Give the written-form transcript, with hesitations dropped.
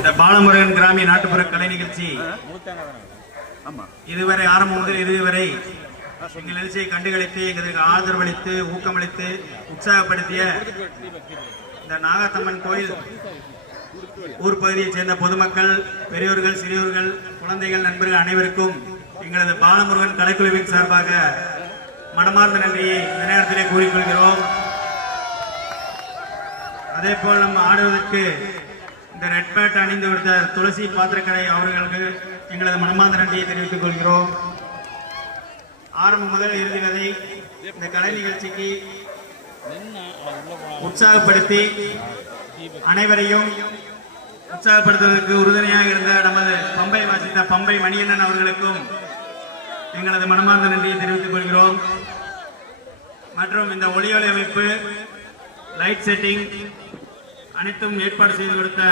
இந்த பாலமுருகன் கிராமிய நாட்டுப்புற கலை நிகழ்ச்சி இதுவரை ஆரம்பம் முதல் இறுதி வரை எங்கள் நிகழ்ச்சியை கண்டுகளித்து எங்களுக்கு ஆதரவளித்து ஊக்கமளித்து உற்சாகப்படுத்திய இந்த நாகத்தம்மன் கோயில் ஊர் பகுதியைச் சேர்ந்த பொதுமக்கள், பெரியோர்கள், சிறியோர்கள், குழந்தைகள், நண்பர்கள் அனைவருக்கும் எங்களது பாலமுருகன் கலைக்குழுவின் சார்பாக மனமார்ந்த நன்றியை இந்த நேரத்திலே கூறிக்கொள்கிறோம். அதே போல் நம்ம ஆடுவதற்கு இந்த ரெட் பேட் அணிந்து கொடுத்த துளசி பாத்திரக்கடை அவர்களுக்கு எங்களது மனமார்ந்த நன்றியை தெரிவித்துக் கொள்கிறோம். ஆரம்பம் முதல் இறுதி வரை இந்த கலை நிகழ்ச்சிக்கு உற்சாகப்படுத்தி அனைவரையும் உற்சாகப்படுத்துவதற்கு உறுதுணையாக இருந்த நமது பம்பை வாசித்த பம்பை மணியண்ணன் அவர்களுக்கும் எங்களது மனமார்ந்த நன்றியை தெரிவித்துக் கொள்கிறோம். மற்றும் இந்த ஒளியொலி அமைப்பு, லைட் செட்டிங் அனைத்தும் ஏற்பாடு செய்து கொடுத்த